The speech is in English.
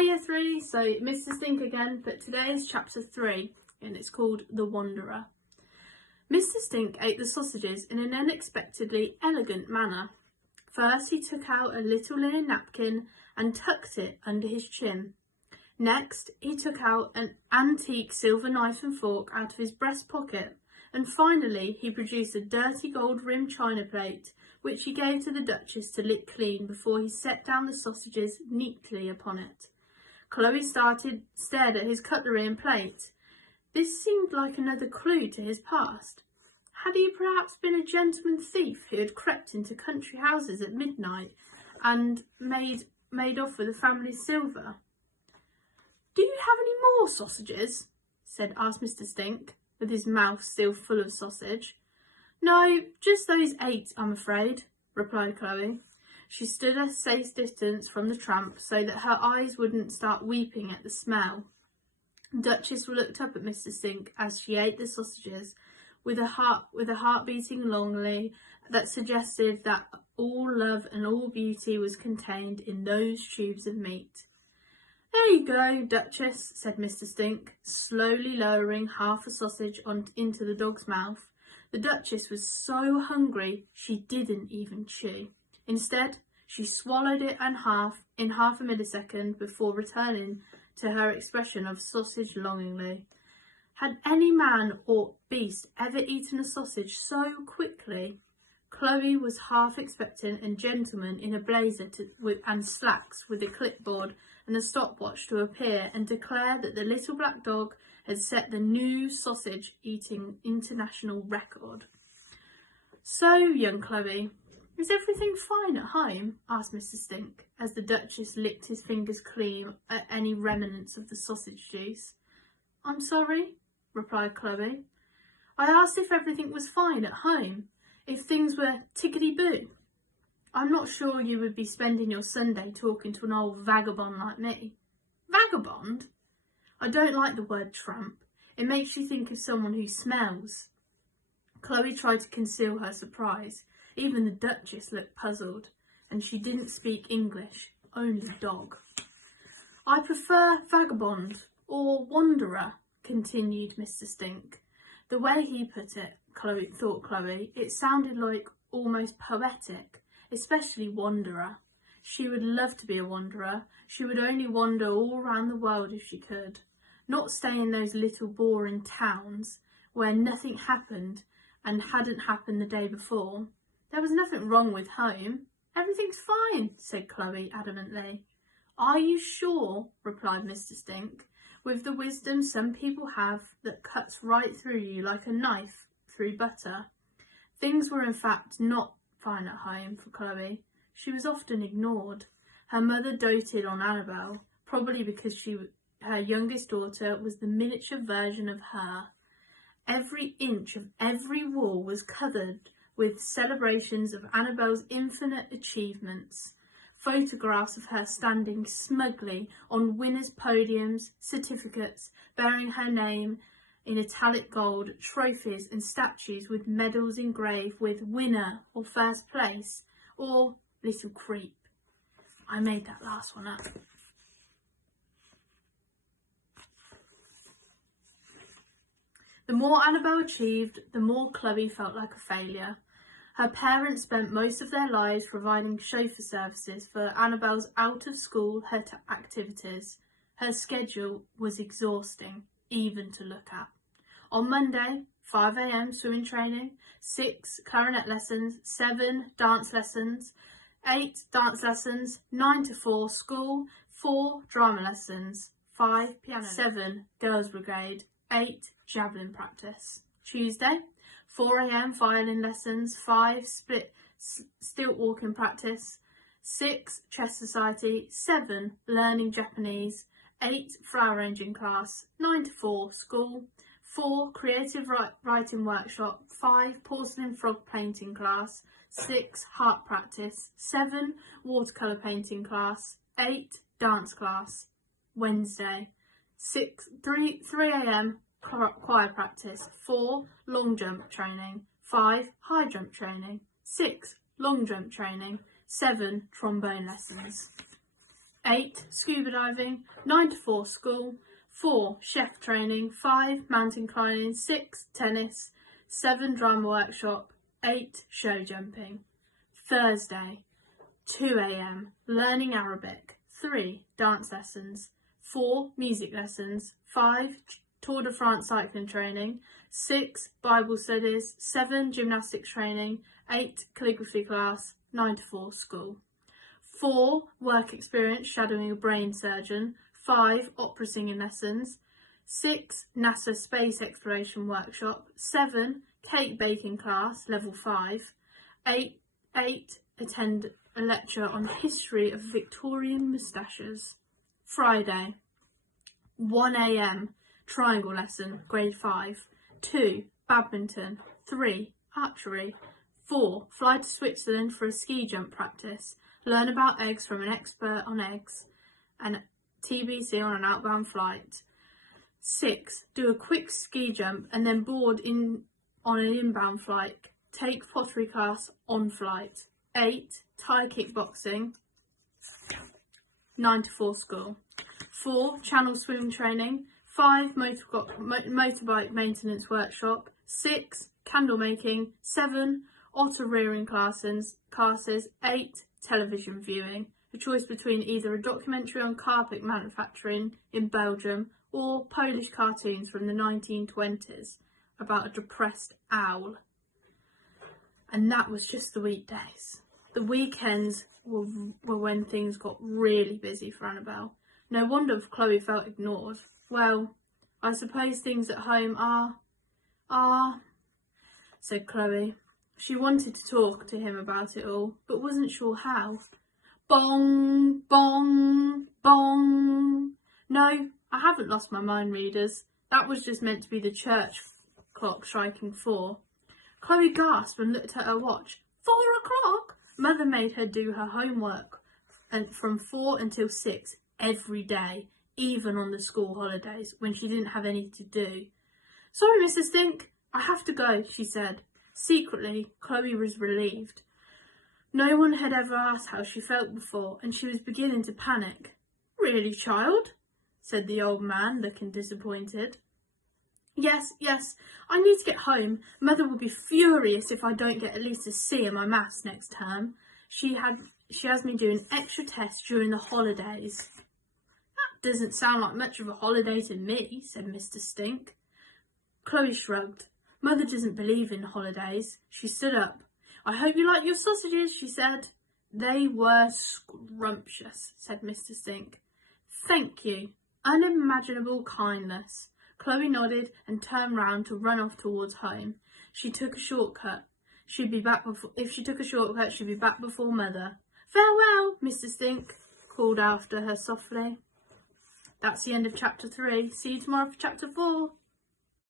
Hi Year 3, so Mr. Stink again, but today is chapter 3 and it's called The Wanderer. Mr. Stink ate the sausages in an unexpectedly elegant manner. First he took out a little linen napkin and tucked it under his chin. Next he took out an antique silver knife and fork out of his breast pocket, and finally he produced a dirty gold-rimmed china plate which he gave to the Duchess to lick clean before he set down the sausages neatly upon it. Chloe stared at his cutlery and plate. This seemed like another clue to his past. Had he perhaps been a gentleman thief who had crept into country houses at midnight and made off with the family's silver? "Do you have any more sausages?" asked Mr. Stink, with his mouth still full of sausage. "No, just those 8, I'm afraid," replied Chloe. She stood a safe distance from the tramp so that her eyes wouldn't start weeping at the smell. Duchess looked up at Mr. Stink as she ate the sausages, with a heart beating longingly that suggested that all love and all beauty was contained in those tubes of meat. "There you go, Duchess," said Mr. Stink, slowly lowering half a sausage into the dog's mouth. The Duchess was so hungry she didn't even chew. Instead, she swallowed it in half a millisecond before returning to her expression of sausage longingly. Had any man or beast ever eaten a sausage so quickly? Chloe was half expecting a gentleman in a blazer and slacks with a clipboard and a stopwatch to appear and declare that the little black dog had set the new sausage-eating international record. "So, young Chloe, is everything fine at home?" asked Mr. Stink, as the Duchess licked his fingers clean at any remnants of the sausage juice. "I'm sorry," replied Chloe. "I asked if everything was fine at home, if things were tickety-boo. I'm not sure you would be spending your Sunday talking to an old vagabond like me." "Vagabond? I don't like the word tramp. It makes you think of someone who smells." Chloe tried to conceal her surprise. Even the Duchess looked puzzled, and she didn't speak English, only dog. "I prefer vagabond or wanderer," continued Mr. Stink. The way he put it, thought Chloe, it sounded like almost poetic, especially wanderer. She would love to be a wanderer. She would only wander all round the world if she could. Not stay in those little boring towns where nothing happened and hadn't happened the day before. There was nothing wrong with home. "Everything's fine," said Chloe adamantly. "Are you sure?" replied Mr. Stink, with the wisdom some people have that cuts right through you like a knife through butter. Things were in fact not fine at home for Chloe. She was often ignored. Her mother doted on Annabel, probably because her youngest daughter was the miniature version of her. Every inch of every wall was covered with celebrations of Annabel's infinite achievements. Photographs of her standing smugly on winners' podiums, certificates bearing her name in italic gold, trophies and statues with medals engraved with winner or first place or little creep. I made that last one up. The more Annabel achieved, the more Chloe felt like a failure. Her parents spent most of their lives providing chauffeur services for Annabel's out-of-school activities. Her schedule was exhausting, even to look at. On Monday, 5 a.m. swimming training, 6 clarinet lessons, 7 dance lessons, 8 dance lessons, 9 to 4 school, 4 drama lessons, 5 piano, 7 girls' brigade, 8 javelin practice. Tuesday, 4 a.m. violin lessons, 5 stilt walking practice, 6 chess society, 7 learning Japanese, 8 flower arranging class, 9 to 4 school, 4 creative writing workshop, 5 porcelain frog painting class, 6 harp practice, 7 watercolour painting class, 8 dance class. Wednesday, 3 a.m. choir practice, 4 long jump training, 5 high jump training, 6 long jump training, 7 trombone lessons. 8. Scuba diving. 9 to 4 school. 4. Chef training. 5. Mountain climbing. 6. Tennis. 7. Drama workshop. 8. Show jumping. Thursday. 2 a.m. Learning Arabic. 3. Dance lessons. 4. Music lessons. 5. Tour de France cycling training. 6. Bible studies. 7. Gymnastics training. 8. Calligraphy class. 9 to 4 school. 4. Work experience shadowing a brain surgeon. 5. Opera singing lessons. 6. NASA space exploration workshop. 7. Cake baking class, level 5. 8. Attend a lecture on the history of Victorian moustaches. Friday. 1 a.m. Triangle lesson, grade 5. 2. Badminton. 3. Archery. 4. Fly to Switzerland for a ski jump practice. Learn about eggs from an expert on eggs and TBC on an outbound flight. 6. Do a quick ski jump and then board on an inbound flight. Take pottery class on flight. 8. Thai kickboxing. 9 to 4 school. 4. Channel swim training. 5. Motorbike maintenance workshop. 6. Candle making. 7. Otter rearing classes. 8. Television viewing. A choice between either a documentary on carpet manufacturing in Belgium or Polish cartoons from the 1920s about a depressed owl. And that was just the weekdays. The weekends were when things got really busy for Annabelle. No wonder Chloe felt ignored. Well, I suppose things at home are, said Chloe. She wanted to talk to him about it all, but wasn't sure how. Bong, bong, bong. No, I haven't lost my mind, readers. That was just meant to be the church clock striking 4. Chloe gasped and looked at her watch. 4 o'clock? Mother made her do her homework from 4 until 6 every day, even on the school holidays when she didn't have anything to do. Sorry, Mrs. Stink, I have to go, she said. Secretly, Chloe was relieved. No one had ever asked how she felt before, and she was beginning to panic. Really, child? Said the old man, looking disappointed. Yes, I need to get home. Mother will be furious if I don't get at least a C in my maths next term. She has me doing extra tests during the holidays. That doesn't sound like much of a holiday to me, said Mr. Stink. Chloe shrugged. Mother doesn't believe in holidays. She stood up. I hope you like your sausages, she said. They were scrumptious, said Mr. Stink. Thank you. Unimaginable kindness. Chloe nodded and turned round to run off towards home. She took a shortcut. If she took a shortcut, she'd be back before Mother. Farewell, Mr. Stink called after her softly. That's the end of chapter 3. See you tomorrow for chapter 4.